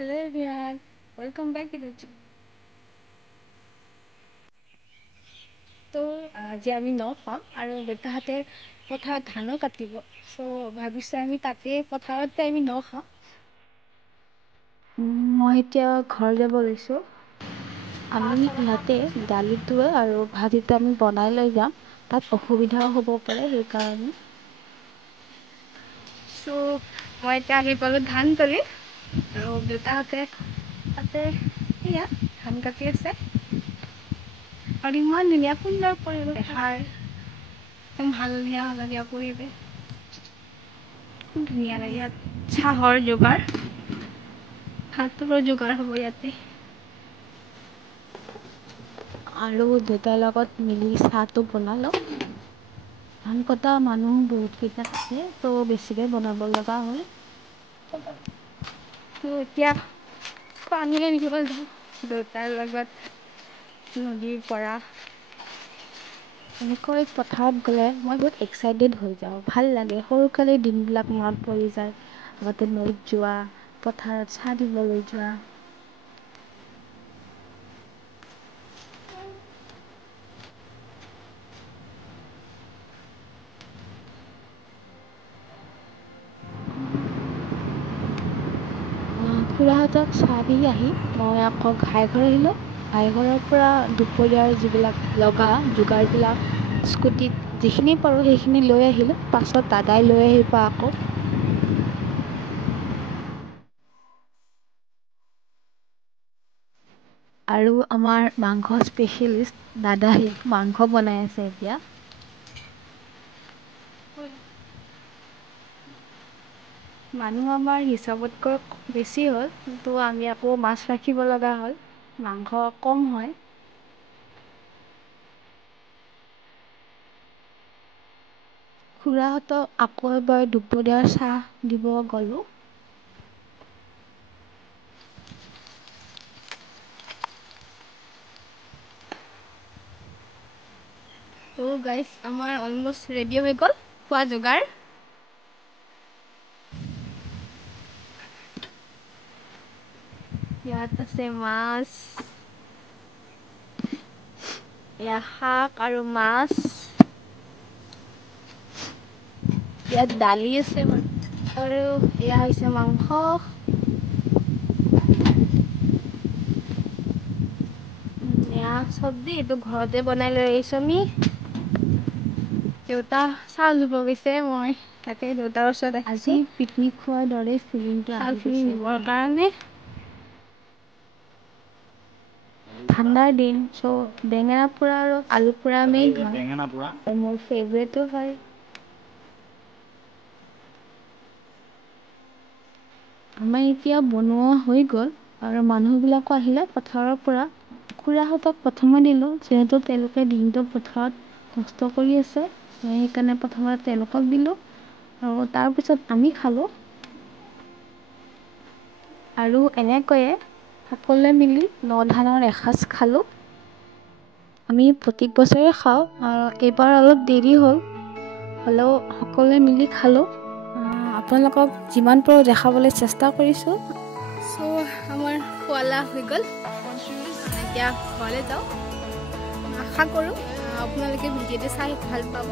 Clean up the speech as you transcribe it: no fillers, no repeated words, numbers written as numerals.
Hello everyone, welcome back to the channel. তো আজি আমি ন পাম আৰু দেউতাহঁতে পথাৰত ধানো কাটিব চ' ভাবিছোঁ আমি তাতে পথাৰতে আমি ন খাওঁ। মই এতিয়া ঘৰ যাব লৈছোঁ। আমি ইয়াতে দালিটোৱে আৰু ভাজিটো আমি বনাই লৈ যাম, তাত অসুবিধাও হ'ব পাৰে সেইকাৰণে। চ' মই এতিয়া আহি পালোঁ ধান তলি আৰু দেউতাহঁতে তাতে এয়া ধান কাটি আছে আৰু ইমান ধুনীয়া সুন্দৰ পৰিৱেশ দেখাৰ একদম হালধীয়া পৰিৱেশ খুব ধুনীয়া লাগে। ইয়াত চাহৰ যোগাৰ, ভাতৰো যোগাৰ হ'ব ইয়াতে আৰু দেউতাৰ লগত মিলি চাহটো বনালোঁ। ধান কটা মানুহ বহুতকেইটা আছে তো বেছিকৈ বনাব লগা হ'ল। তো এতিয়া পানী আনিব যাওঁ দেউতাৰ লগত নদীৰ পৰা। এনেকৈ পথাৰত গ'লে মই বহুত এক্সাইটেড হৈ যাওঁ, ভাল লাগে। সৰুকালৰ দিনবিলাক মনত পৰি যায়, আগতে নদীত যোৱা, পথাৰত চাহ দিবলৈ যোৱা। খুৰাহঁতক চাহ দি আহি মই আকৌ ঘাইঘৰ আহিলোঁ। ঘাইঘৰৰ পৰা দুপৰীয়াৰ যিবিলাক যোগাৰবিলাক স্কুটিত যিখিনি পাৰোঁ সেইখিনি লৈ আহিলোঁ, পাছত দাদাই লৈ আহিব আকৌ। আৰু আমাৰ মাংস স্পেচিয়েলিষ্ট দাদাই মাংস বনাই আছে এতিয়া। মানুহ আমাৰ হিচাপতকৈ বেছি হ'ল, কিন্তু আমি আকৌ মাছ ৰাখিব লগা হ'ল, মাংস কম হয়। খুৰাহঁতক আকৌ এবাৰ দুপৰীয়াৰ চাহ দিব গ'লোঁ। ত' গাইজ আমাৰ অলমষ্ট ৰেডি হৈ গ'ল খোৱা যোগাৰ। ইয়াত আছে মাছ, এয়া শাক আৰু মাছ, ইয়াত দালি আছে আৰু এয়া হৈছে মাংস। এয়া চব্জি, এইটো ঘৰতে বনাই লৈ আহিছোঁ আমি। দেউতা চাউল ধুব গৈছে, মই তাকে দেউতাৰ ওচৰত আজি পিকনিক খোৱাৰ দৰে ফিলিংটো আহিবৰ কাৰণে। ঠাণ্ডাৰ দিন চ' বেঙেনা পোৰা আৰু আলু পোৰা মেইন হয়, মোৰ ফেভৰেটো হয়। আমাৰ এতিয়া বনোৱা হৈ গ'ল আৰু মানুহবিলাকো আহিলে পথাৰৰ পৰা। খুৰাহঁতক প্ৰথমে দিলোঁ, যিহেতু তেওঁলোকে দিনটো পথাৰত কষ্ট কৰি আছে, সেইকাৰণে প্ৰথমতে তেওঁলোকক দিলোঁ আৰু তাৰপিছত আমি খালোঁ। আৰু এনেকৈয়ে সকলোৱে মিলি ন ধানৰ এসাঁজ খালোঁ। আমি প্ৰত্যেক বছৰে খাওঁ, এইবাৰ অলপ দেৰি হ'লেও সকলোৱে মিলি খালোঁ। আপোনালোকক যিমান পাৰোঁ দেখাবলৈ চেষ্টা কৰিছোঁ। চ' আমাৰ খোৱালা হৈ গ'ল, এতিয়া ঘৰলৈ যাওঁ। আশা কৰোঁ আপোনালোকে ভিডিঅ'টো চাই ভাল পাব।